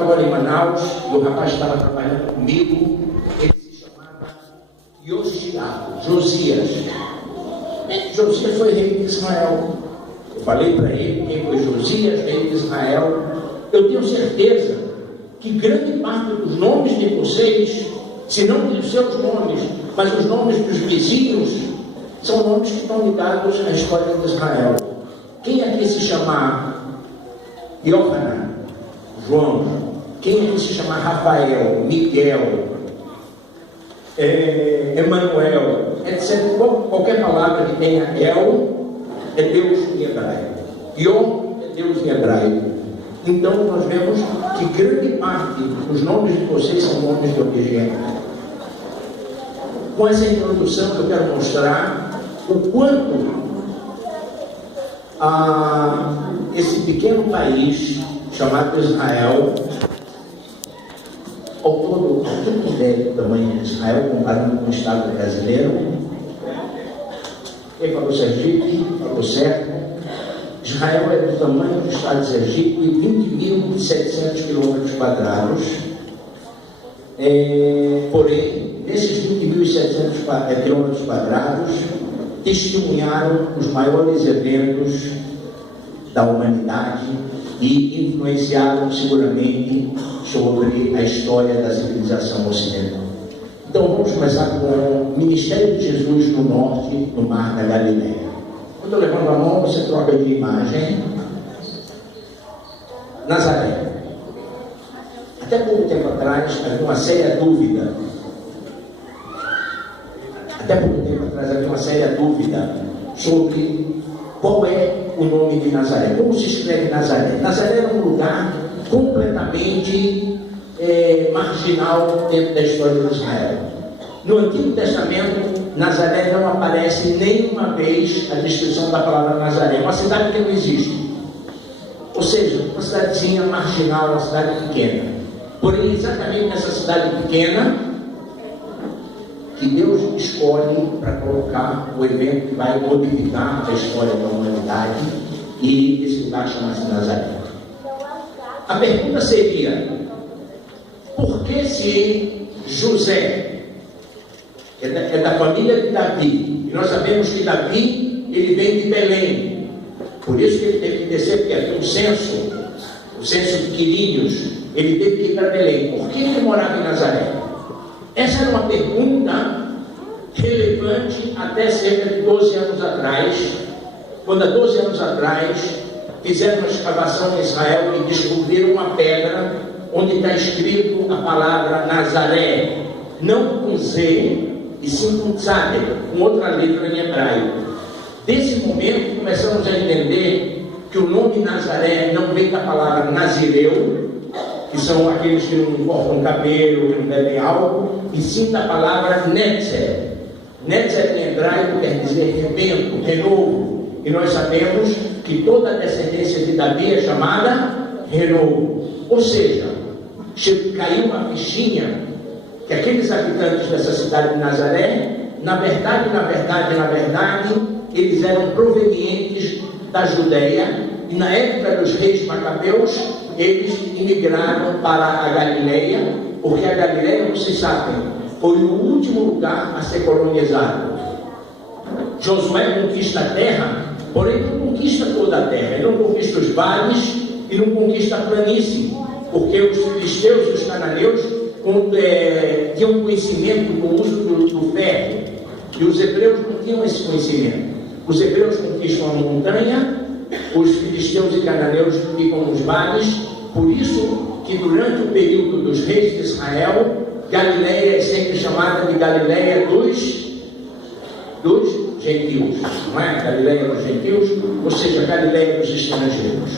Agora em Manaus, e o rapaz estava trabalhando comigo, ele se chamava Josias. Josias foi rei de Israel. Eu falei para ele quem foi Josias, rei de Israel. Eu tenho certeza que grande parte dos nomes de vocês, se não dos seus nomes, mas os nomes dos vizinhos, são nomes que estão ligados à história de Israel. Quem aqui se chamar Yohanan, João? Quem aqui se chama Rafael, Miguel, Emanuel, etc. Qualquer palavra que tenha El, é Deus em hebraico. Yom é Deus em hebraico. Então nós vemos que grande parte dos nomes de vocês são nomes de origem hebraica. Com essa introdução eu quero mostrar o quanto esse pequeno país chamado Israel, ao todo, tem ideia do tamanho de Israel comparando com o Estado brasileiro? Quem falou Sergipe? Falou certo. Israel é do tamanho do Estado de Sergipe, 20.700 km². Porém, nesses 20.700 km², testemunharam os maiores eventos da humanidade e influenciaram seguramente sobre a história da civilização ocidental. Então vamos começar com o Ministério de Jesus no norte, no Mar da Galileia. Quando eu levanto a mão, você troca de imagem. Nazaré. Até pouco tempo atrás havia uma séria dúvida. Sobre qual é o nome de Nazaré. Como se escreve Nazaré? Nazaré era um lugar completamente marginal dentro da história de Israel. No Antigo Testamento, Nazaré não aparece nenhuma vez a descrição da palavra Nazaré. É uma cidade que não existe. Ou seja, uma cidadezinha marginal, uma cidade pequena. Porém, exatamente nessa cidade pequena, que Deus escolhe para colocar o evento que vai modificar a história da humanidade, e esse lugar chama-se Nazaré. A pergunta seria: por que se José é da família de Davi, e nós sabemos que Davi ele vem de Belém, por isso que ele teve que descer, porque aqui o censo de Quirinhos, ele teve que ir para Belém. Por que ele morava em Nazaré? Essa era uma pergunta relevante até cerca de 12 anos atrás, quando há 12 anos atrás fizeram uma escavação em Israel e descobriram uma pedra onde está escrito a palavra Nazaré, não com Z, e sim com Tzadek, com outra letra em hebraico. Desse momento começamos a entender que o nome Nazaré não vem da palavra Nazireu, que são aqueles que não cortam cabelo, que não bebem álcool, e sim da palavra Netzer. Netzer em hebraico quer dizer rebento, renovo. E nós sabemos que toda a descendência de Davi é chamada renovo. Ou seja, caiu uma fichinha que aqueles habitantes dessa cidade de Nazaré, na verdade, eles eram provenientes da Judeia, e na época dos reis macabeus, eles imigraram para a Galileia, porque a Galileia, vocês sabem, foi o último lugar a ser colonizado. Josué conquista a terra, porém não conquista toda a terra. Ele não conquista os vales e não conquista a planície, porque os filisteus e os cananeus tinham conhecimento do uso do ferro, e os hebreus não tinham esse conhecimento. Os hebreus conquistam a montanha, os filisteus e cananeus ficam nos vales. Por isso que durante o período dos reis de Israel, Galileia é sempre chamada de Galileia dos gentios, não é? Galileia dos gentios, ou seja, Galileia dos estrangeiros.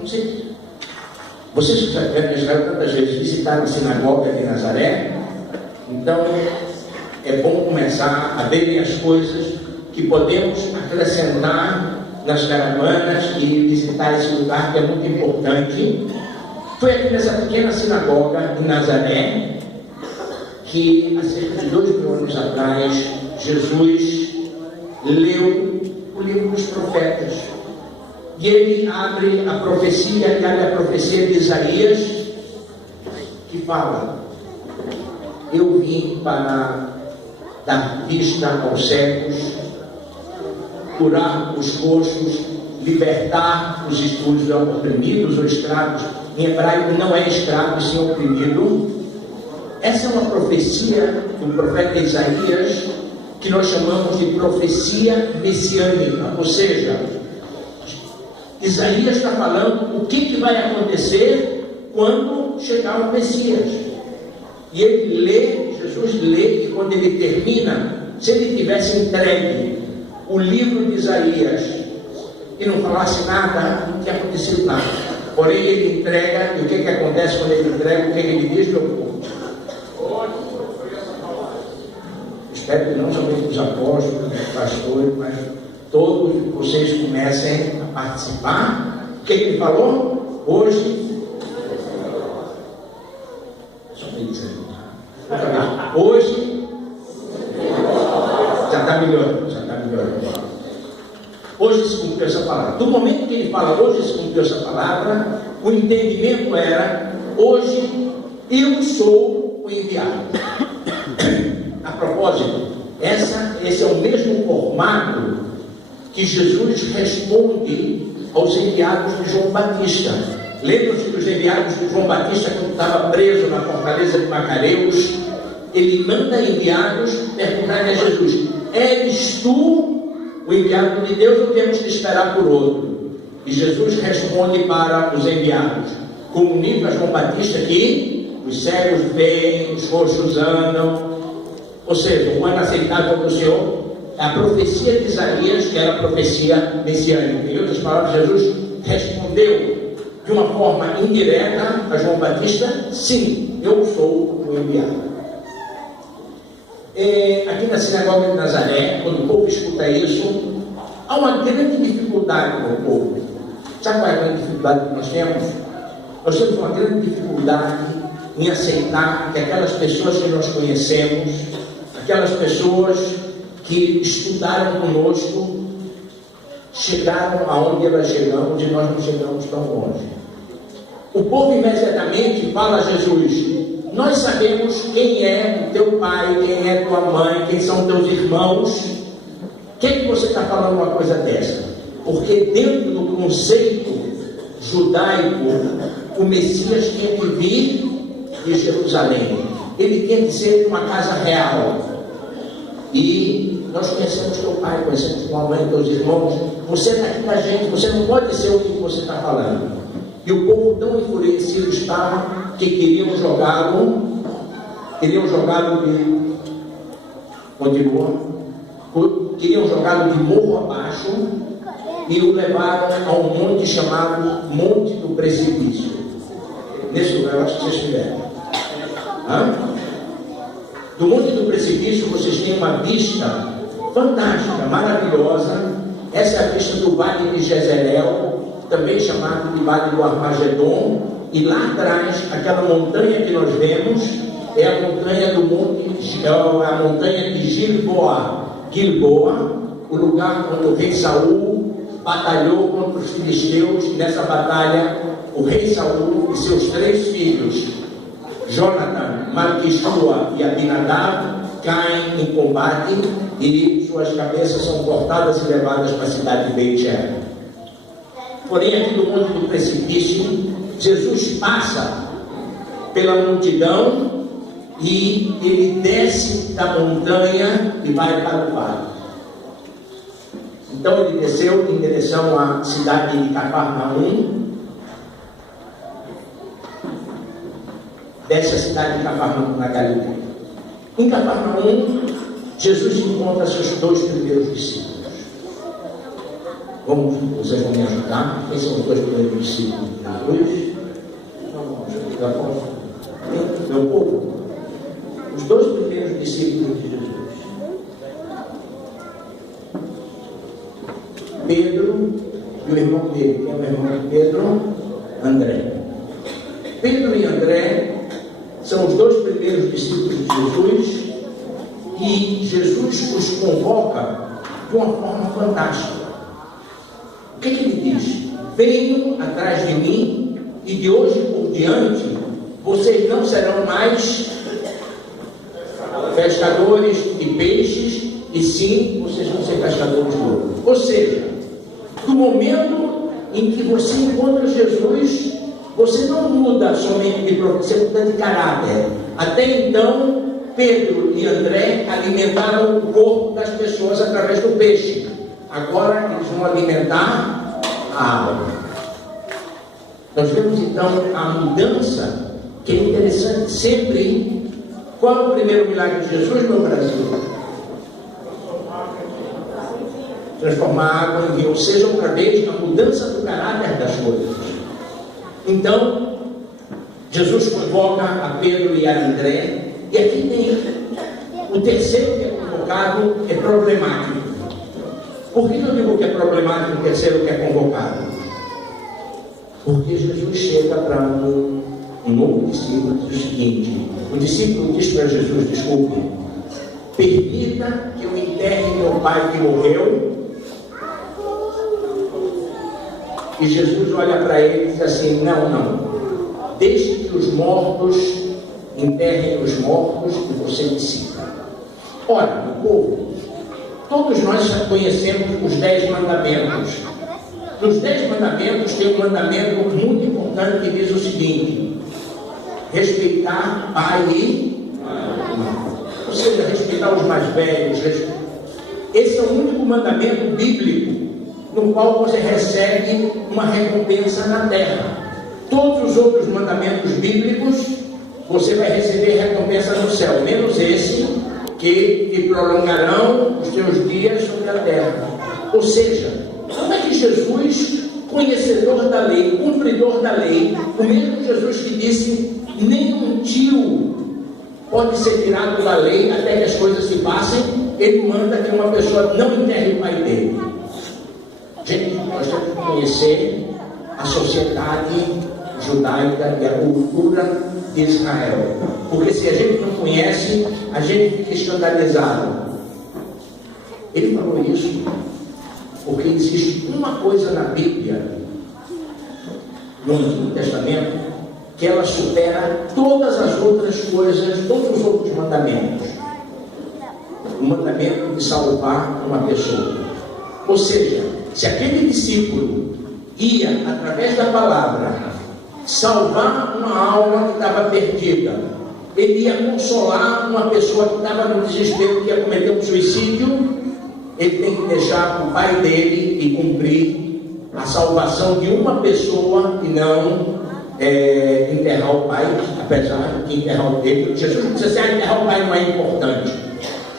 Não sei, vocês que já tiveram em Israel tantas vezes, visitaram a sinagoga de Nazaré, então é bom começar a verem as coisas que podemos acrescentar nas caravanas e visitar esse lugar que é muito importante. Foi aqui nessa pequena sinagoga em Nazaré que há cerca de 2.000 anos atrás Jesus leu o livro dos profetas. E ele abre a profecia de Isaías, que fala: eu vim para dar vista aos cegos, curar os coxos, libertar os oprimidos ou escravos. Em hebraico não é escravo, e sim oprimido. Essa é uma profecia do profeta Isaías, que nós chamamos de profecia messiânica. Ou seja, Isaías está falando o que vai acontecer quando chegar o Messias. E ele lê, Jesus lê, e quando ele termina, se ele tivesse entregue o livro de Isaías e não falasse nada, não tinha acontecido nada. Porém, ele entrega, e o que acontece quando ele entrega? O que ele diz, meu povo? Espero que não somente os apóstolos, os pastores, mas todos vocês comecem a participar. O que ele falou? Hoje, só me dizer, hoje, já está melhorando. Hoje se cumpriu essa palavra. Do momento que ele fala, hoje se cumpriu essa palavra, o entendimento era: hoje eu sou o enviado. A propósito, esse é o mesmo formato que Jesus responde aos enviados de João Batista. Lembram-se dos enviados de João Batista quando estava preso na fortaleza de Macareus? Ele manda enviados perguntarem a Jesus: eres tu o enviado de Deus ou temos que esperar por outro? E Jesus responde para os enviados: comunica a João Batista que os cegos veem, os coxos andam. Ou seja, o ano aceitável do Senhor. A profecia de Isaías, que era a profecia messiânica. Em outras palavras, Jesus respondeu de uma forma indireta a João Batista: sim, eu sou o enviado. Aqui na sinagoga de Nazaré, quando o povo escuta isso, há uma grande dificuldade no povo. Sabe qual é a grande dificuldade que nós temos? Nós temos uma grande dificuldade em aceitar que aquelas pessoas que nós conhecemos, aquelas pessoas que estudaram conosco, chegaram aonde elas chegamos e nós não chegamos tão longe. O povo imediatamente fala a Jesus: nós sabemos quem é o teu pai, quem é tua mãe, quem são teus irmãos. Quem que você está falando uma coisa dessa? Porque dentro do conceito judaico, o Messias tinha que vir de Jerusalém. Ele tinha que ser de uma casa real. E nós conhecemos teu pai, conhecemos tua mãe, teus irmãos. Você está aqui com a gente, você não pode ser o que você está falando. E o povo tão enfurecido estava que queriam jogá-lo de morro abaixo e o levaram a um monte chamado Monte do Precipício. Nesse lugar, eu acho que vocês estiveram. Do Monte do Precipício vocês têm uma vista fantástica, maravilhosa. Essa é a vista do Vale de Jezreel, também chamado de Vale do Armagedon. E lá atrás, aquela montanha que nós vemos é a montanha do monte, a montanha de Gilboa, o lugar onde o rei Saul batalhou contra os filisteus. E nessa batalha, o rei Saul e seus 3 filhos, Jonathan, Malquishua e Abinadab, caem em combate e suas cabeças são cortadas e levadas para a cidade de Beit-El. Porém, aqui do Monte do Precipício, Jesus passa pela multidão e ele desce da montanha e vai para o vale. Então ele desceu em direção à cidade de Cafarnaum. Desce a cidade de Cafarnaum na Galileia. Em Cafarnaum, Jesus encontra seus 2 primeiros discípulos. Vocês vão me ajudar? Quem são os 2 primeiros discípulos de Jesus? Meu povo. Os 2 primeiros discípulos de Jesus: Pedro e o irmão dele. Quem é o irmão de Pedro? André. Pedro e André são os 2 primeiros discípulos de Jesus, e Jesus os convoca de uma forma fantástica. O que ele diz? venham atrás de mim, e de hoje por diante, vocês não serão mais pescadores de peixes, e sim, vocês vão ser pescadores de ouro. Ou seja, no momento em que você encontra Jesus, você não muda somente de profissão, você muda de caráter. Até então, Pedro e André alimentaram o corpo das pessoas através do peixe. Agora eles vão alimentar a alma. Nós vemos então a mudança, que é interessante sempre. Qual é o primeiro milagre de Jesus no Brasil? Transformar água em vinho, ou seja, outra vez, a mudança do caráter das coisas. Então, Jesus convoca a Pedro e a André, e aqui tem o terceiro que é convocado, é problemático. Por que eu digo que é problemático o terceiro que é convocado? Porque Jesus chega para um novo discípulo e diz o seguinte: o discípulo diz para Jesus: desculpe, permita que eu enterre meu pai que morreu. E Jesus olha para ele e diz assim: não, deixe que os mortos enterrem os mortos e você me siga. Ora, meu povo, todos nós já conhecemos os 10 mandamentos. Nos 10 mandamentos tem um mandamento muito importante que diz o seguinte: respeitar pai e mãe. Ou seja, respeitar os mais velhos. Esse é o único mandamento bíblico no qual você recebe uma recompensa na terra. Todos os outros mandamentos bíblicos você vai receber recompensa no céu, menos esse, que te prolongarão os teus dias sobre a terra. Ou seja, como é que Jesus, conhecedor da lei, cumpridor da lei, o mesmo Jesus que disse: nenhum tio pode ser tirado da lei até que as coisas se passem, ele manda que uma pessoa não enterre o pai dele. Gente, nós temos que conhecer a sociedade judaica e a cultura de Israel, porque se a gente não conhece, a gente fica escandalizado. Ele falou isso porque existe uma coisa na Bíblia, no Antigo Testamento, que ela supera todas as outras coisas, todos os outros mandamentos. O mandamento de salvar uma pessoa. Ou seja, se aquele discípulo ia, através da palavra, salvar uma alma que estava perdida, ele ia consolar uma pessoa que estava no desespero, que ia cometer um suicídio, ele tem que deixar o pai dele e cumprir a salvação de uma pessoa e não enterrar o pai, apesar de enterrar o dele. Jesus não disse assim: enterrar o pai não é importante.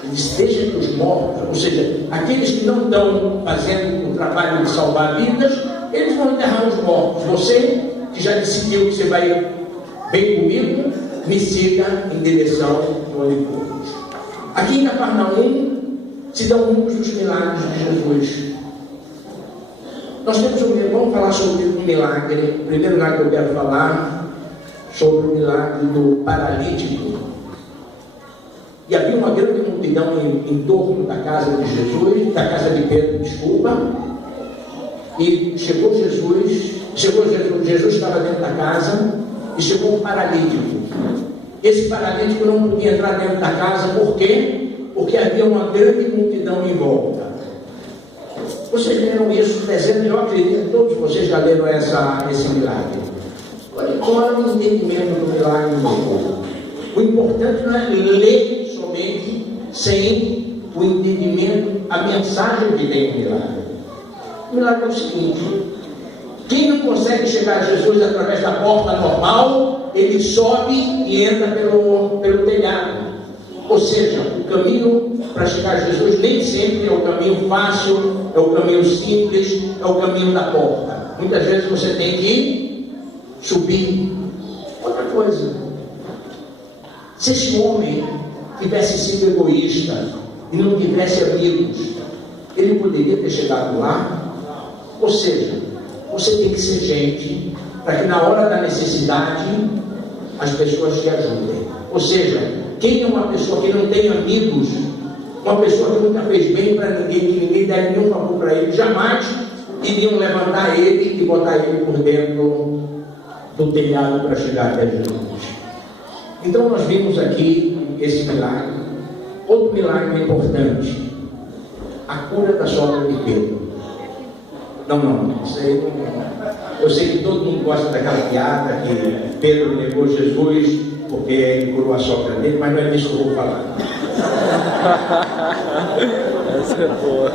Ele disse: deixa que os mortos, ou seja, aqueles que não estão fazendo o trabalho de salvar vidas, eles vão enterrar os mortos. Você que já decidiu que você vem comigo, me siga em direção do Onipotente. Aqui em Cafarnaum se dão muitos dos milagres de Jesus. Nós temos vamos falar sobre um milagre. O primeiro milagre que eu quero falar sobre o milagre do paralítico. E havia uma grande multidão em torno da casa de Jesus, da casa de Pedro, desculpa. E chegou Jesus estava dentro da casa e chegou um paralítico. Esse paralítico não podia entrar dentro da casa, por quê? Porque havia uma grande multidão em volta. Vocês leram isso, dezenas, eu acredito que todos vocês já leram esse milagre. Olha, qual é o entendimento do milagre do povo? O importante não é ler somente sem o entendimento, a mensagem que tem o milagre. O milagre é o seguinte: quem não consegue chegar a Jesus através da porta normal, ele sobe e entra pelo telhado. Ou seja, o caminho para chegar a Jesus nem sempre é o caminho fácil, é o caminho simples, é o caminho da porta. Muitas vezes você tem que subir. Outra coisa, se esse homem tivesse sido egoísta e não tivesse amigos, ele poderia ter chegado lá? Ou seja, você tem que ser gente para que na hora da necessidade as pessoas te ajudem. Ou seja, quem é uma pessoa que não tem amigos, uma pessoa que nunca fez bem para ninguém, que ninguém deve nenhum favor para ele, jamais iriam levantar ele e botar ele por dentro do telhado para chegar até Jesus. Então nós vimos aqui esse milagre. Outro milagre importante, a cura da sogra de Pedro. Não, isso aí não. Eu sei que todo mundo gosta daquela piada que Pedro negou Jesus porque ele curou a sogra dele, mas não é disso que eu vou falar. Essa é boa.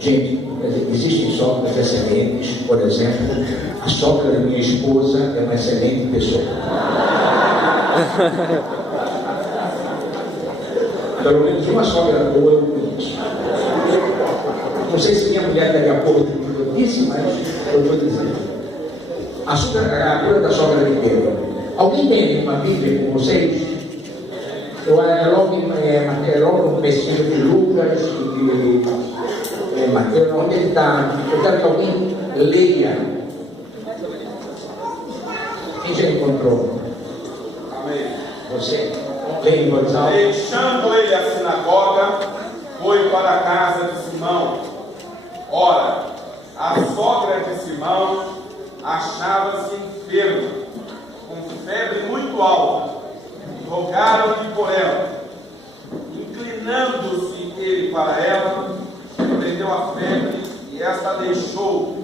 Gente, existem sogras excelentes. Por exemplo, a sogra da minha esposa é uma excelente pessoa. Pelo menos uma sogra boa eu conheço. Não sei se minha mulher daria acordo com o que eu disse, mas eu estou dizendo. A cura da sogra de Pedro. Alguém tem aí uma Bíblia com vocês? É logo no comecinho de Lucas, de Mateus, onde ele está. Eu quero que alguém leia. Quem já encontrou? Amém. Você? Leia em voz alta. Deixando ele a sinagoga, foi para a casa de Simão. Ora, a sogra de Simão achava-se enferma, com febre muito alta. Rogaram-lhe por ela. Inclinando-se ele para ela, prendeu a febre e esta deixou,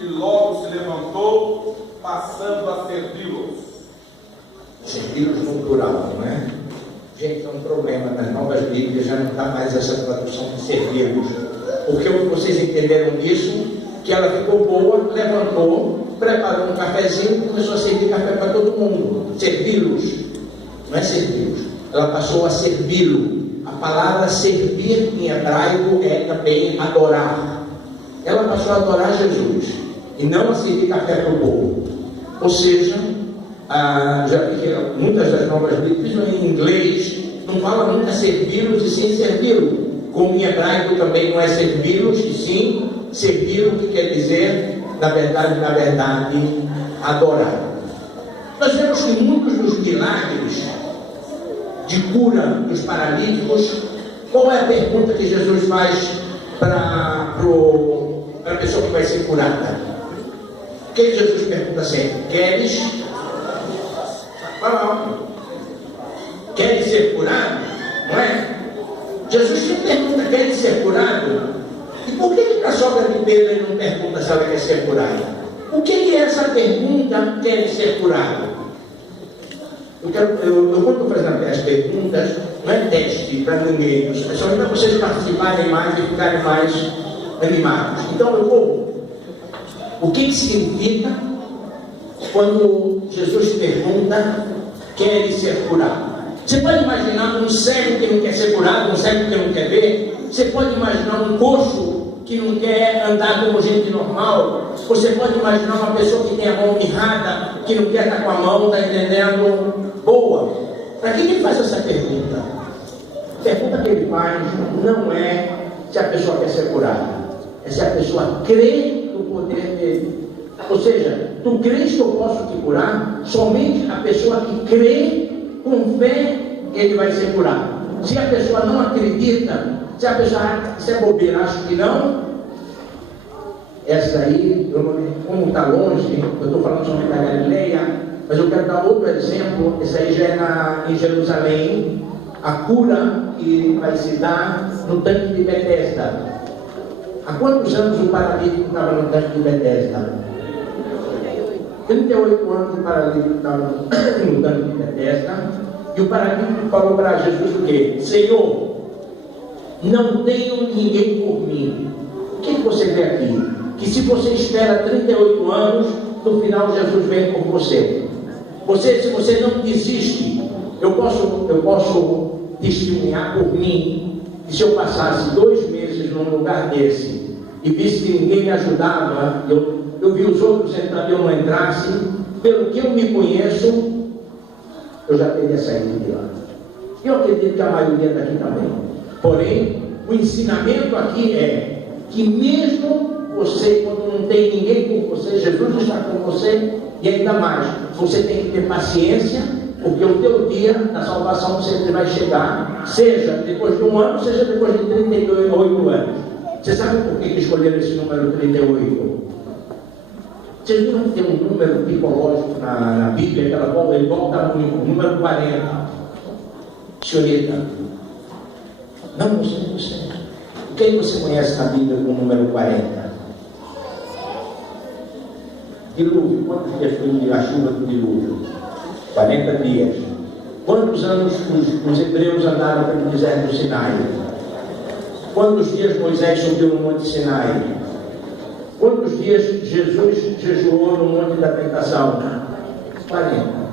e logo se levantou, passando a servi-los. Servi-los no plural, não é? Gente, é um problema. Nas novas Bíblias já não está mais essa tradução de servi-los. Porque o que vocês entenderam disso, que ela ficou boa, levantou, preparou um cafezinho e começou a servir café para todo mundo. Servi-los. Não é servi-los. Ela passou a servi-lo. A palavra servir em hebraico é também adorar. Ela passou a adorar Jesus e não a servir café para o povo. Ou seja, já vi que muitas das novas Bíblias em inglês não falam nunca servi-los e sim servi-lo. Como em hebraico também não é servi-los e sim servi-lo, que quer dizer, na verdade, adorar. Nós vemos que muitos dos milagres de cura dos paralíticos, qual é a pergunta que Jesus faz para a pessoa que vai ser curada? O que Jesus pergunta sempre? Queres? Queres ser curado? Não é? Jesus sempre pergunta: queres ser curado? E por que para a sogra de Pedro ele não pergunta se ela quer ser curada? O que é essa pergunta, queres ser curado? Eu quando estou fazendo as perguntas, não é teste para ninguém, somente para vocês participarem mais e ficarem mais animados. Então eu vou. O que significa quando Jesus pergunta: queres ser curado? Você pode imaginar um cego que não quer ser curado, um cego que não quer ver? Você pode imaginar um coxo que não quer andar como gente normal? Você pode imaginar uma pessoa que tem a mão mirrada, que não quer estar com a mão, está entendendo, boa? Para quem ele faz essa pergunta? A pergunta que ele faz não é se a pessoa quer ser curada, é se a pessoa crê no poder dele. Ou seja, tu crês que eu posso te curar? Somente a pessoa que crê com fé, ele vai ser curado. Se a pessoa não acredita, se a pessoa se é bobeira, acha que não, essa aí, como está longe, eu estou falando somente da Galileia, mas eu quero dar outro exemplo. Essa aí já é em Jerusalém, a cura que vai se dar no tanque de Betesda. Há quantos anos o paralítico estava no tanque de Betesda? 38 anos o paralítico estava no tanque de Betesda, e o paralítico falou para Jesus o quê? Senhor, não tenho ninguém por mim. O que você vê aqui? Que se você espera 38 anos, no final Jesus vem por você. Se você não desiste, eu posso testemunhar por mim, que se eu passasse 2 meses num lugar desse e visse que ninguém me ajudava, eu vi os outros entrando e eu não entrasse, pelo que eu me conheço, eu já teria saído de lá. Eu acredito que a maioria daqui também. Porém, o ensinamento aqui é que mesmo você, quando não tem ninguém com você, Jesus está com você, e ainda mais, você tem que ter paciência, porque o teu dia da salvação sempre vai chegar, seja depois de 1 ano, seja depois de 38 anos. Você sabe por que escolheram esse número 38? Vocês viram que tem um número tipológico na Bíblia, que ele volta muito, o número 40. Senhorita, não, você. Quem você conhece na Bíblia com o número 40? Dilúvio. Quantos dias foi a chuva do dilúvio? 40 dias. Quantos anos os hebreus andaram pelo deserto do Sinai? Quantos dias Moisés subiu no Monte Sinai? Quantos dias Jesus jejuou no Monte da Tentação? 40.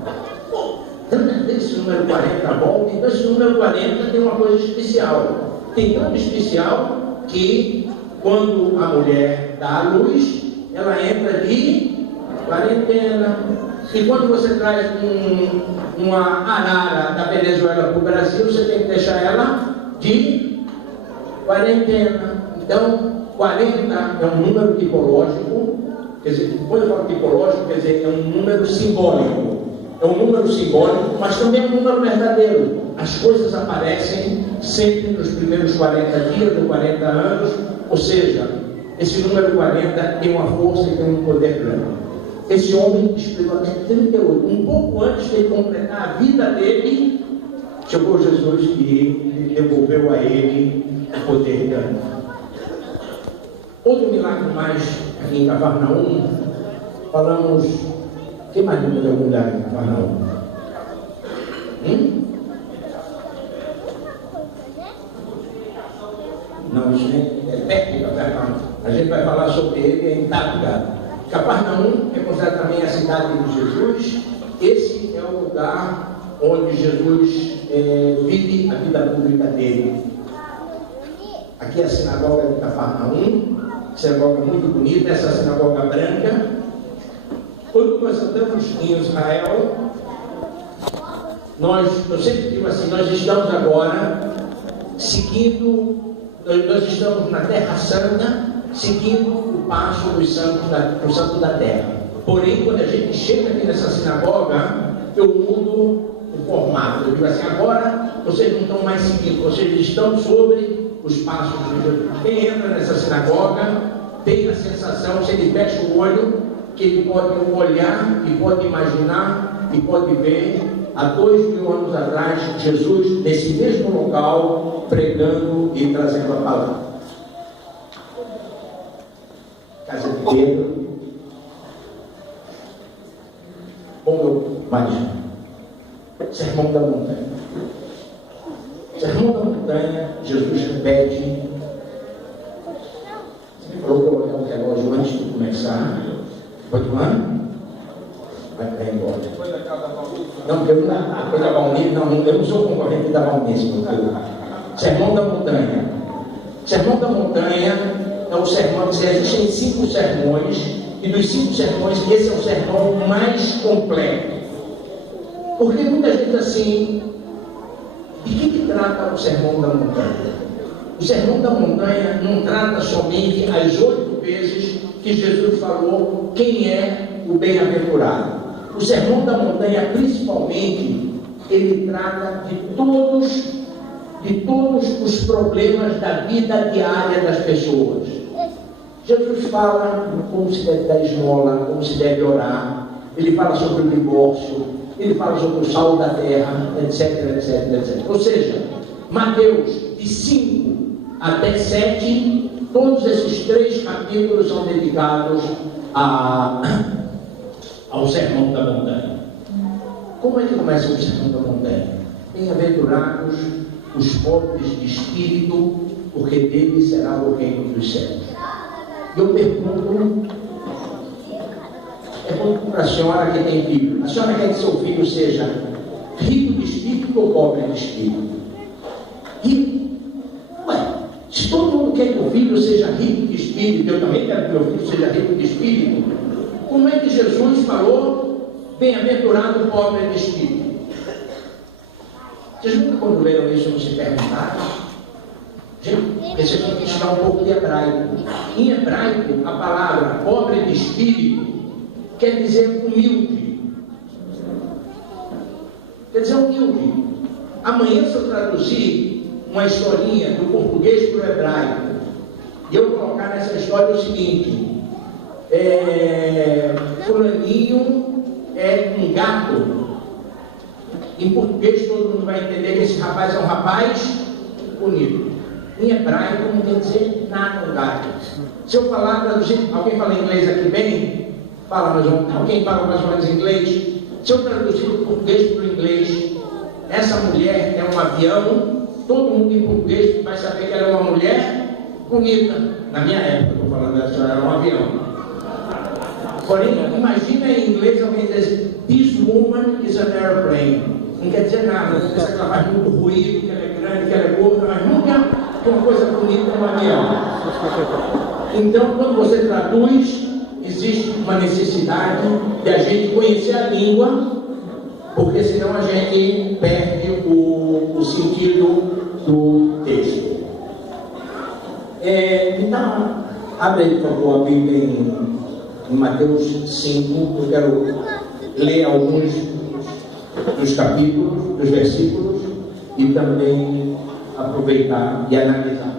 Esse número 40 volta, então esse número 40 tem uma coisa especial. Tem tão especial que quando a mulher dá à luz, ela entra de quarentena. E quando você traz uma arara da Venezuela para o Brasil, você tem que deixar ela de quarentena. Então, 40 é um número tipológico, quer dizer, quando eu falo tipológico, quer dizer, é um número simbólico. É um número simbólico, mas também é um número verdadeiro. As coisas aparecem sempre nos primeiros 40 dias ou 40 anos, ou seja, esse número 40 tem uma força e tem um poder grande. Esse homem esperou até 38, um pouco antes de completar a vida dele, chegou Jesus e devolveu a ele o poder grande. Outro milagre mais aqui em Cafarnaum, falamos. Quem mais lembra de algum lugar em Cafarnaum? Não, isso é perto de Cafarnaum. A gente vai falar sobre ele em Tábida. Cafarnaum é considerado também a cidade de Jesus. Esse é o lugar onde Jesus vive a vida pública dele. Aqui é a sinagoga de Cafarnaum, sinagoga muito bonita, essa sinagoga branca. Quando nós andamos em Israel, eu sempre digo assim, nós estamos agora seguindo, nós estamos na Terra Santa, seguindo o passo dos santos do Santo da Terra. Porém, quando a gente chega aqui nessa sinagoga, eu mudo o formato. Eu digo assim, agora vocês não estão mais seguindo, vocês estão sobre os passos de Jesus. Quem entra nessa sinagoga tem a sensação, se ele fecha o olho, que ele pode olhar e pode imaginar e pode ver há 2000 anos atrás Jesus nesse mesmo local pregando e trazendo a palavra. Casa de Pedro, como mais Sermão da Montanha. Sermão da Montanha, Jesus repete. Você falou que eu vou olhar o relógio antes de começar. Pode ir? Vai embora. Não, eu não sou concorrente da Valnice. Sermão da Montanha. Sermão da Montanha é o sermão que existem 5 sermões, e dos 5 sermões, esse é o sermão mais completo. Porque muita gente assim, de que trata o Sermão da Montanha? O Sermão da Montanha não trata somente as 8 vezes que Jesus falou quem é o bem-aventurado. O Sermão da Montanha, principalmente, ele trata de todos os problemas da vida diária das pessoas. Jesus fala como se deve dar esmola, como se deve orar. Ele fala sobre o divórcio, ele fala sobre o sal da terra, etc, etc, etc. Ou seja, Mateus, de 5 até 7, todos esses 3 capítulos são dedicados ao Sermão da Montanha. Como é que começa o Sermão da Montanha? Bem-aventurados os pobres de espírito, porque deles será o reino dos céus. E eu pergunto, para a senhora que tem filho, a senhora quer que seu filho seja rico de espírito ou pobre de espírito? Rico. Se todo mundo quer que o filho seja rico de espírito, eu também quero que meu filho seja rico de espírito, como é que Jesus falou, bem-aventurado o pobre de espírito? Vocês nunca, quando leram isso, não se perguntaram? Gente, esse aqui tem que estudar um pouco de hebraico. Em hebraico, a palavra pobre de espírito quer dizer humilde. Quer dizer humilde. Amanhã, se eu traduzir uma historinha do português para o hebraico, E eu colocar nessa história o seguinte: fulaninho é um gato. Em português todo mundo vai entender que esse rapaz é um rapaz bonito. Em hebraico não quer dizer nada um gato. Se eu falar, traduzir, alguém fala inglês aqui bem? Fala mais ou menos. Alguém fala mais ou menos inglês? Se eu traduzir do português para o inglês, essa mulher é um avião, todo mundo em português vai saber que ela é uma mulher bonita. Na minha época, estou falando dessa, era um avião. Porém, imagina em inglês alguém dizer: This woman is an airplane. Não quer dizer nada, não pensa que ela faz muito ruído, que ela é grande, que ela é gorda, mas nunca que uma coisa bonita é um avião. Então, quando você traduz, existe uma necessidade de a gente conhecer a língua, porque senão a gente perde o sentido do texto. Então, abre aí, por favor, a Bíblia em Mateus 5, eu quero ler alguns dos capítulos, dos versículos, e também aproveitar e analisar.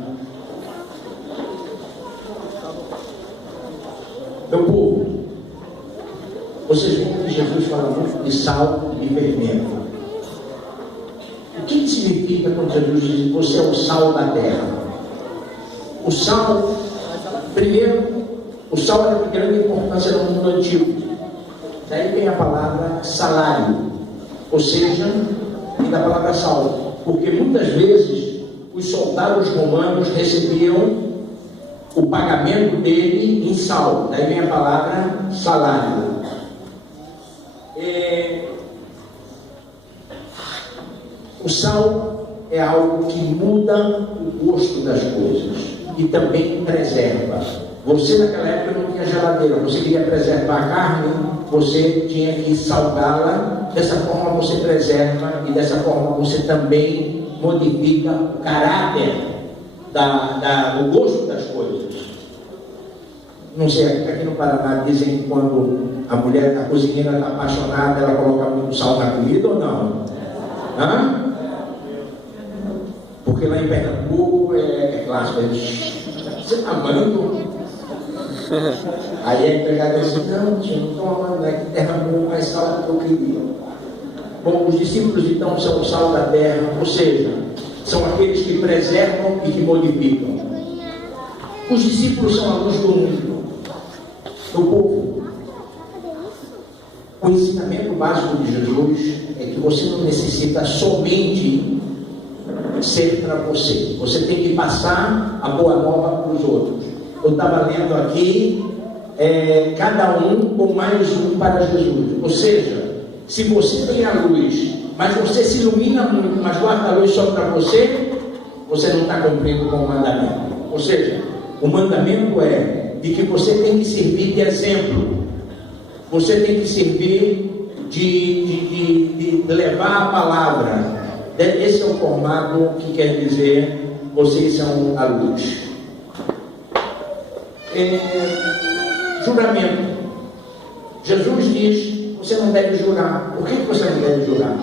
Meu povo, vocês veem que Jesus fala muito de sal e pimenta. O que significa quando Jesus diz: você é o sal da terra? O sal, primeiro, o sal era de grande importância no mundo antigo. Daí vem a palavra salário, ou seja, vem da palavra sal, porque muitas vezes os soldados romanos recebiam o pagamento dele em sal. Daí vem a palavra salário. O sal é algo que muda o gosto das coisas e também preserva. Você naquela época não tinha geladeira, você queria preservar a carne, você tinha que salgá-la. Dessa forma você preserva e dessa forma você também modifica o caráter do gosto das coisas. Não sei, aqui no Paraná dizem que quando a mulher, a cozinheira está apaixonada, ela coloca muito sal na comida ou não? Hã? Porque lá em Pernambuco é clássico, você está amando? Aí a empregada disse: não, tio, não estou amando, é que derramou mais sal do que eu queria. Bom, os discípulos então são o sal da terra, ou seja, são aqueles que preservam e que modificam. Os discípulos são a luz do mundo, do povo. O ensinamento básico de Jesus é que você não necessita somente ser para você. Você tem que passar a boa nova para os outros. Eu estava lendo aqui, cada um com mais um para Jesus. Ou seja, se você tem a luz, mas você se ilumina muito, mas guarda a luz só para você, você não está cumprindo com o mandamento. Ou seja, o mandamento é de que você tem que servir de exemplo. Você tem que servir de levar a palavra. Esse é o formato que quer dizer: vocês são a luz. Juramento. Jesus diz: você não deve jurar. Por que você não deve jurar?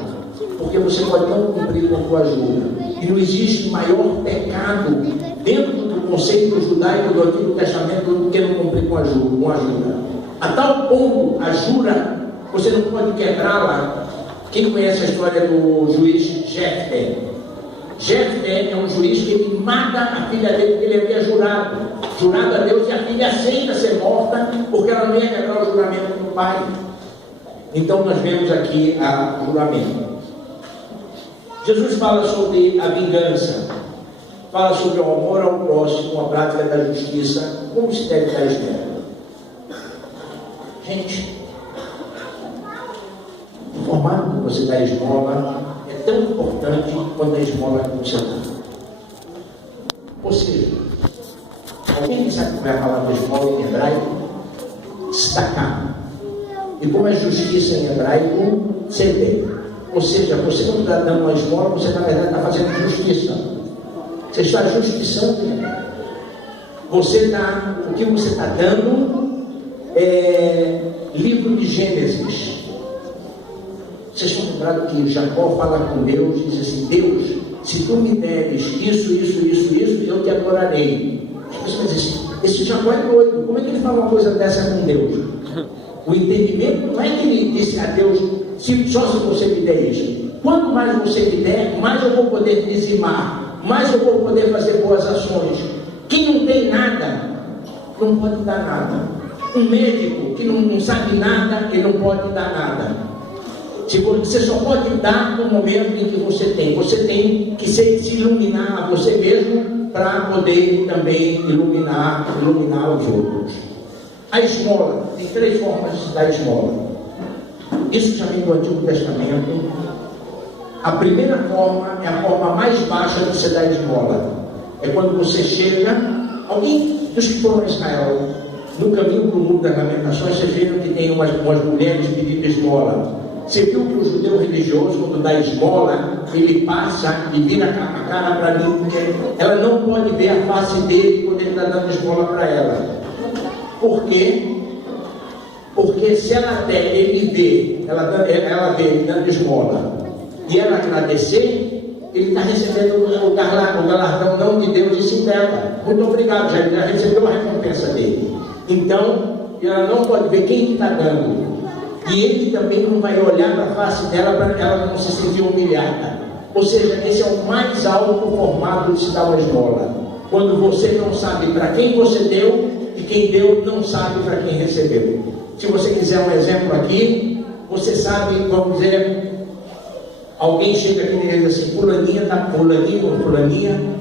Porque você pode não cumprir com a tua jura. E não existe maior pecado dentro do conceito judaico do Antigo Testamento do que não cumprir com a jura. A tal ponto, a jura, você não pode quebrá-la. Quem conhece a história do juiz Jefté? Jefté é um juiz que ele mata a filha dele porque ele havia jurado a Deus, e a filha aceita ser morta porque ela não ia quebrar o juramento do pai. Então nós vemos aqui o juramento. Jesus fala sobre a vingança, fala sobre o amor ao próximo, a prática da justiça, como se deve dar esmola. Gente, o formato que você dá esmola é tão importante quanto a esmola que você dá. Ou seja, alguém que sabe como é a palavra esmola em hebraico? Tzedakah. E como é justiça em hebraico? Tzedek. Ou seja, você não está dando uma esmola, você na verdade está fazendo justiça. Você está justiçando. O que você está dando é livro de Gênesis. Vocês estão lembrados que Jacó fala com Deus e diz assim: Deus, se tu me deres isso, eu te adorarei. você vai dizer, esse Jacó é doido, como é que ele fala uma coisa dessa com Deus? O entendimento não é que ele disse a Deus, só se você me der isso. Quanto mais você me der, mais eu vou poder dizimar, mais eu vou poder fazer boas ações. Quem não tem nada, não pode dar nada. Um médico que não sabe nada, ele não pode dar nada. Você só pode dar no momento em que você tem. Você tem que se iluminar a você mesmo para poder também iluminar os outros. A esmola, tem 3 formas de dar esmola. Isso já vem do Antigo Testamento. A primeira forma é a forma mais baixa de você dar esmola. É quando você chega, alguém dos que foram a Israel, no caminho para o Muro das Lamentações, vocês viram que tem umas mulheres pedindo esmola. Você viu que o judeu religioso, quando dá esmola, ele passa e vira a cara para mim, porque ela não pode ver a face dele quando ele está dando esmola para ela. Por quê? Porque se ela der, ele vê, ela vê ele dando esmola, e ela agradecer, ele está recebendo o galardão não de Deus e sim dela. Muito obrigado, já recebeu a recompensa dele. Então, ela não pode ver quem está dando. E ele também não vai olhar para a face dela para ela não se sentir humilhada. Ou seja, esse é o mais alto formato de se dar uma esmola. Quando você não sabe para quem você deu e quem deu não sabe para quem recebeu. Se você quiser um exemplo aqui, você sabe, vamos dizer, alguém chega aqui e diz assim, fulaninha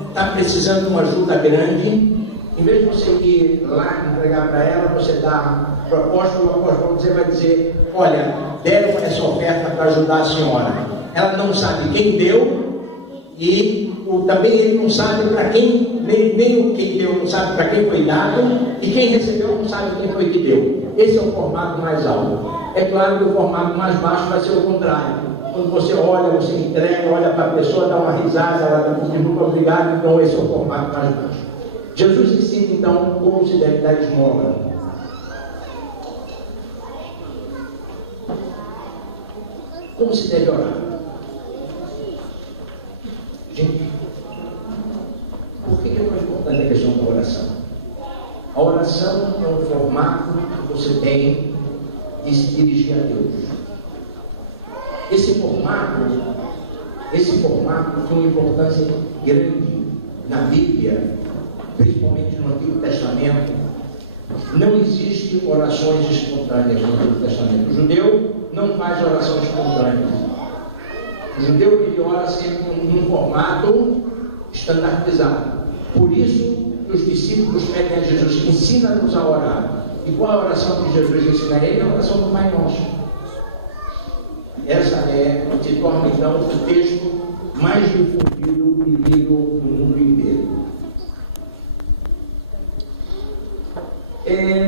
está precisando de uma ajuda grande. Em vez de você ir lá entregar para ela, você dá proposta, você vai dizer, olha, deram essa oferta para ajudar a senhora. Ela não sabe quem deu e também ele não sabe para quem, nem quem deu não sabe para quem foi dado e quem recebeu não sabe quem foi que deu. Esse é o formato mais alto. É claro que o formato mais baixo vai ser o contrário. Quando você olha, você entrega, olha para a pessoa, dá uma risada, ela diz muito obrigado, então esse é o formato mais baixo. Jesus ensina então como se deve dar esmola. Como se deve orar? Gente, por que é tão importante a questão da oração? A oração é um formato que você tem de se dirigir a Deus. Esse formato tem uma importância grande na Bíblia, principalmente no Antigo Testamento. Não existe orações espontâneas no Antigo Testamento. O judeu não faz oração espontânea. O judeu ele ora sempre num formato estandardizado. Por isso que os discípulos pedem a Jesus, ensina-nos a orar. E qual a oração que Jesus ensina a ele? É a oração do Pai Nosso. Essa se torna então o texto mais difundido e lido no mundo inteiro.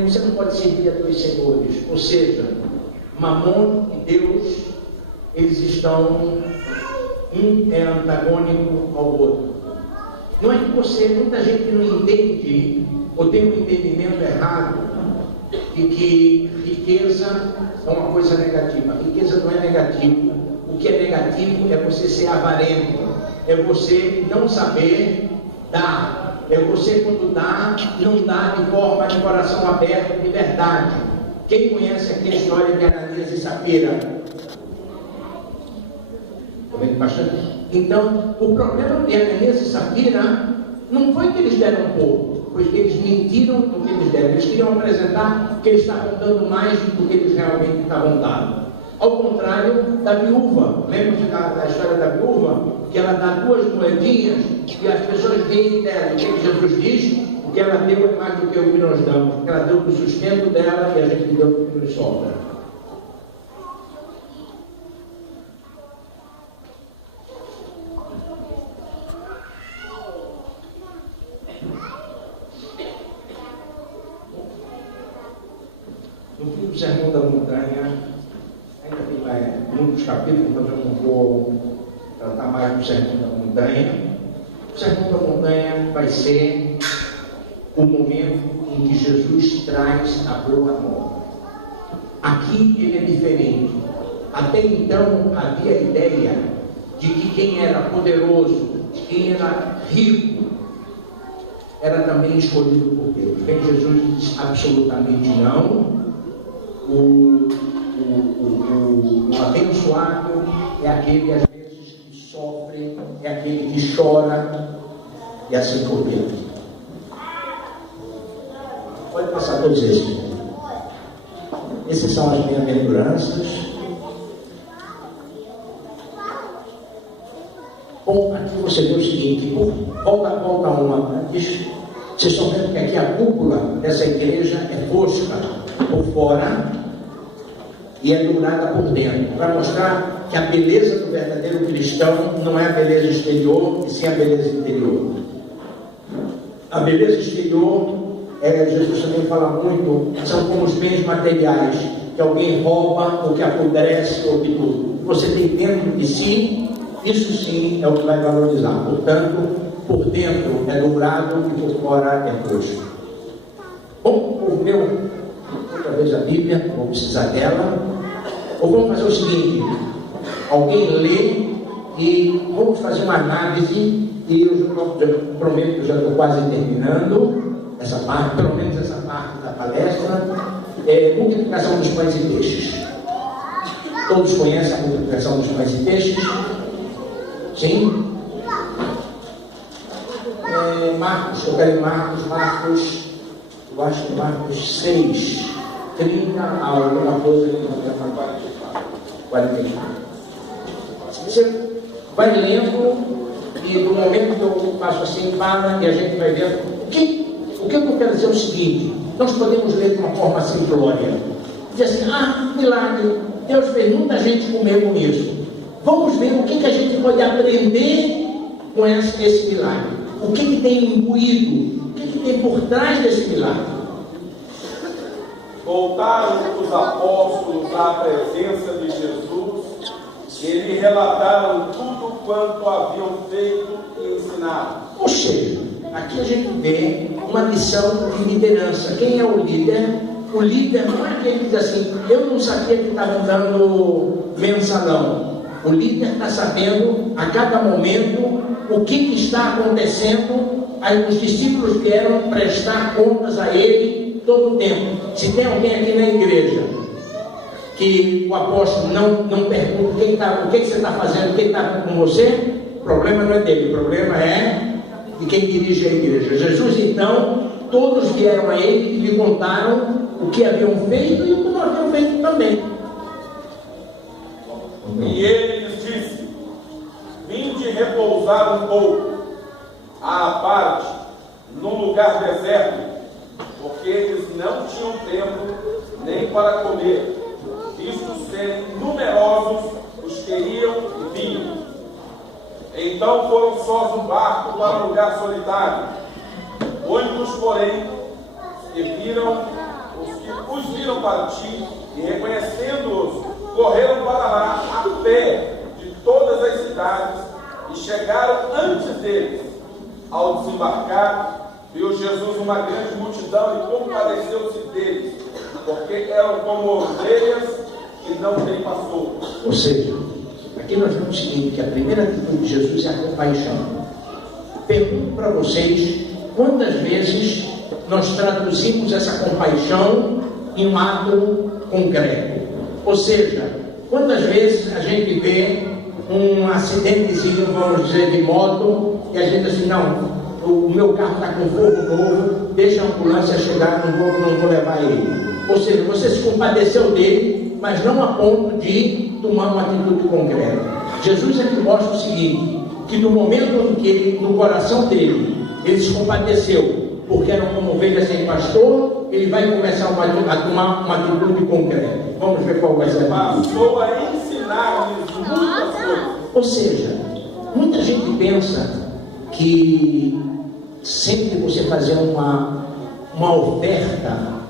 Você não pode servir a 2 senhores, ou seja, Mamon e Deus, eles estão, um é antagônico ao outro. Não é que muita gente não entende, ou tem um entendimento errado, de que riqueza é uma coisa negativa. Riqueza não é negativo. O que é negativo é você ser avarento, é você não saber dar, é você quando dá, não dá de coração aberto, de verdade. Quem conhece aqui a história de Ananias e Safira? Então, o problema de Ananias e Safira não foi que eles deram pouco, foi que eles mentiram do que eles deram. Eles queriam apresentar que eles estavam dando mais do que eles realmente estavam dando. Ao contrário da viúva, lembra da história da viúva? Que ela dá 2 moedinhas e as pessoas veem dela. O que Jesus diz? O que ela deu é mais do que o que nós damos. Porque ela deu para o sustento dela e a gente deu para o que nos sobra. No fim do Sermão da Montanha, ainda tem muitos capítulos, mas eu não vou tratar mais do Sermão da Montanha. O Sermão da Montanha vai ser o momento em que Jesus traz a boa nova. Aqui ele é diferente. Até então havia a ideia de que quem era poderoso, quem era rico, era também escolhido por Deus. Bem, Jesus diz absolutamente não. O abençoado é aquele, às vezes, que sofre, é aquele que chora, e assim por diante. Pode passar todos esses. Essas são as bem-aventuranças. Bom, aqui você vê o seguinte, volta uma, diz, vocês estão vendo que aqui a cúpula dessa igreja é fosca por fora e é dourada por dentro, para mostrar que a beleza do verdadeiro cristão não é a beleza exterior, e sim a beleza interior. A beleza exterior, Jesus também fala muito, são como os bens materiais, que alguém rouba, ou que apodrece, ou que tudo. Você tem dentro de si, isso sim é o que vai valorizar. Portanto, por dentro é dourado e por fora é fosco. Bom, o meu, outra vez a Bíblia, vou precisar dela. Ou vamos fazer o seguinte, alguém lê e vamos fazer uma análise, e eu prometo que eu já estou quase terminando essa parte, pelo menos essa parte da palestra, multiplicação dos pães e peixes. Todos conhecem a multiplicação dos pães e peixes? Sim? Marcos, eu quero Marcos, eu acho que Marcos 6, 30 a alguma coisa que não quer falar. 44. Você vai lendo e no momento que eu faço assim, para e a gente vai vendo. O que eu quero dizer é o seguinte: nós podemos ler de uma forma simplória. Dizer assim, milagre, Deus fez muita gente comer com isso. Vamos ver o que a gente pode aprender com esse milagre. O que tem imbuído, o que tem por trás desse milagre. Voltaram os apóstolos à presença de Jesus e lhe relataram tudo quanto haviam feito e ensinado. Ou seja, aqui a gente vê uma missão de liderança. Quem é o líder? O líder não é aquele que diz assim, eu não sabia que estavam dando mensalão. O líder está sabendo a cada momento o que está acontecendo. Aí os discípulos vieram prestar contas a ele todo o tempo. Se tem alguém aqui na igreja que o apóstolo não pergunta o que você está fazendo, o que está com você, o problema não é dele, o problema é de quem dirige a igreja. Jesus, então, todos vieram a ele e lhe contaram o que haviam feito e o que não haviam feito também. E ele lhes disse, vinde repousar um pouco à parte, num lugar deserto, porque eles não tinham tempo nem para comer, visto serem numerosos os que iam e vinham. Então foram sós no barco para um lugar solitário. Muitos, porém, que os viram partir e, reconhecendo-os, correram para lá a pé de todas as cidades e chegaram antes deles. Ao desembarcar, viu Jesus uma grande multidão e compadeceu-se deles, porque eram como ovelhas que não têm pastor. Ou seja, aqui nós vemos o seguinte, que a primeira atitude de Jesus é a compaixão. Pergunto para vocês, quantas vezes nós traduzimos essa compaixão em um ato concreto? Ou seja, quantas vezes a gente vê um acidentezinho, vamos dizer, de moto, e a gente diz assim, não, o meu carro está com fogo novo, deixa a ambulância chegar, não vou levar ele. Ou seja, você se compadeceu dele, mas não a ponto de tomar uma atitude concreta. Jesus é que mostra o seguinte, que no momento em que ele, no coração dele, ele se compadeceu, porque eram como ovelhas sem pastor, ele vai começar a tomar uma atitude concreta. Vamos ver qual vai ser a atitude. Passou a ensinar-lhes muitas coisas. Ou seja, muita gente pensa que sempre você fazer uma oferta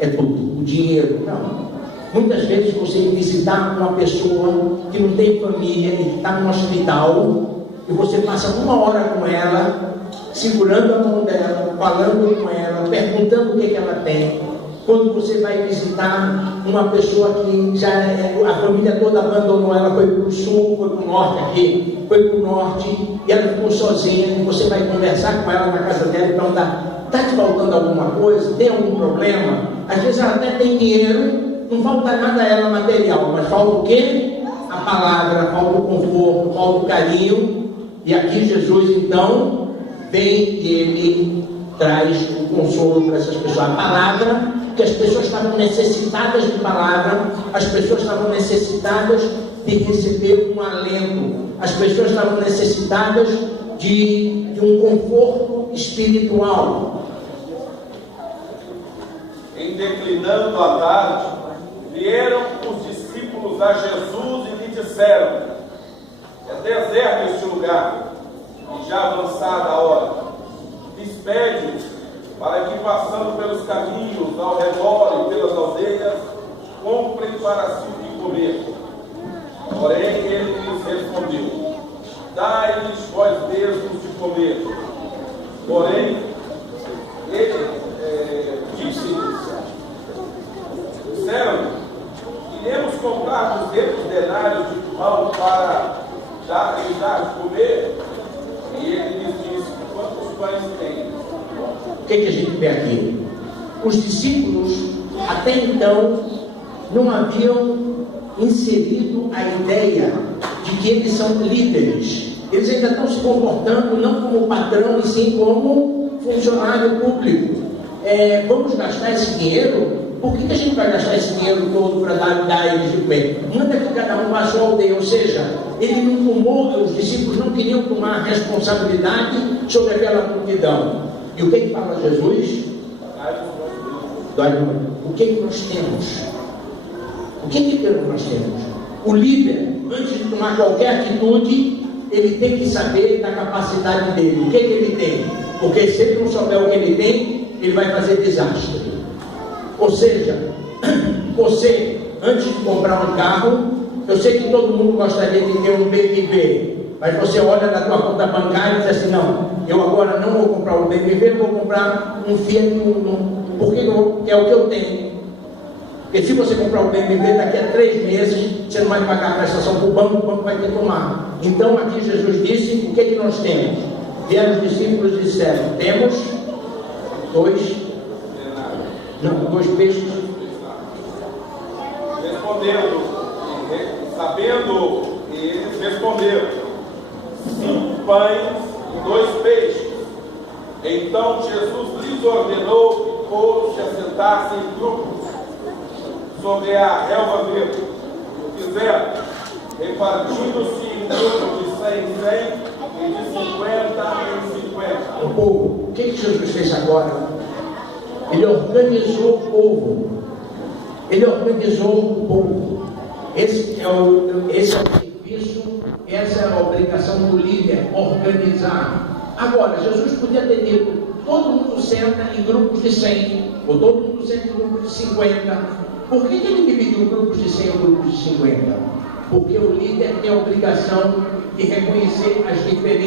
é tudo, o dinheiro. Não. Muitas vezes você ir visitar uma pessoa que não tem família e que está no hospital e você passa 1 hora com ela, segurando a mão dela, falando com ela, perguntando o que ela tem. quando você vai visitar uma pessoa que já a família toda abandonou, ela foi para o sul, foi para o norte aqui, foi para o norte, e ela ficou sozinha, e você vai conversar com ela na casa dela e perguntar: está te faltando alguma coisa? Tem algum problema? Às vezes ela até tem dinheiro, não falta nada a ela material, mas falta o quê? A palavra, falta o conforto, falta o carinho. E aqui Jesus então vem e ele traz o consolo para essas pessoas. A palavra, que as pessoas estavam necessitadas de palavra, as pessoas estavam necessitadas de receber um alento, as pessoas estavam necessitadas de um conforto espiritual. Em declinando a tarde, vieram os discípulos a Jesus e lhe disseram: é deserto este lugar, e já avançada a hora. Despede-os, para que, passando pelos caminhos ao redor e pelas aldeias, comprem para si o que comer. Porém ele lhes respondeu: dai-lhes vós mesmos de comer. Porém ele disse-lhes: disseram: iremos comprar 200 denários de pão para lhes dar de comer? E ele lhes disse: quantos pães têm? O que a gente vê aqui? Os discípulos até então não haviam inserido a ideia de que eles são líderes. Eles ainda estão se comportando não como patrão, e sim como funcionário público. Vamos gastar esse dinheiro? Por que a gente vai gastar esse dinheiro todo para dar a eles de comer? Manda que cada um vá à sua aldeia. Ou seja, ele não tomou, os discípulos não queriam tomar responsabilidade sobre aquela multidão. E o que fala Jesus? O que nós temos? O que nós temos? O líder, antes de tomar qualquer atitude, ele tem que saber da capacidade dele. O que ele tem? Porque se ele não souber o que ele tem, ele vai fazer desastre. Ou seja, você, antes de comprar um carro, eu sei que todo mundo gostaria de ter um BMW, mas você olha na tua conta bancária e diz assim: não, eu agora não vou comprar um BMW, vou comprar um Fiat Uno, porque é o que eu tenho. Porque se você comprar um BMW, daqui a 3 meses, você não vai pagar a prestação para o banco vai ter que tomar. Então aqui Jesus disse: o que nós temos? Vieram os discípulos e disseram: temos 2 peixes. Sabendo, eles responderam: 5 pães e 2 peixes. Então Jesus lhes ordenou que todos se assentassem em grupos sobre a relva verde. O fizeram, repartindo-se em grupos de 100 em 100 e de 50 em 50. O povo, o que Jesus fez agora? Ele organizou o povo. Ele organizou o povo. Esse é o serviço, essa é a obrigação do líder, organizar. Agora, Jesus podia ter dito: todo mundo senta em grupos de 100, ou todo mundo senta em grupos de 50. Por que ele dividiu grupos de 100 ou grupos de 50? Porque o líder tem a obrigação de reconhecer as diferenças.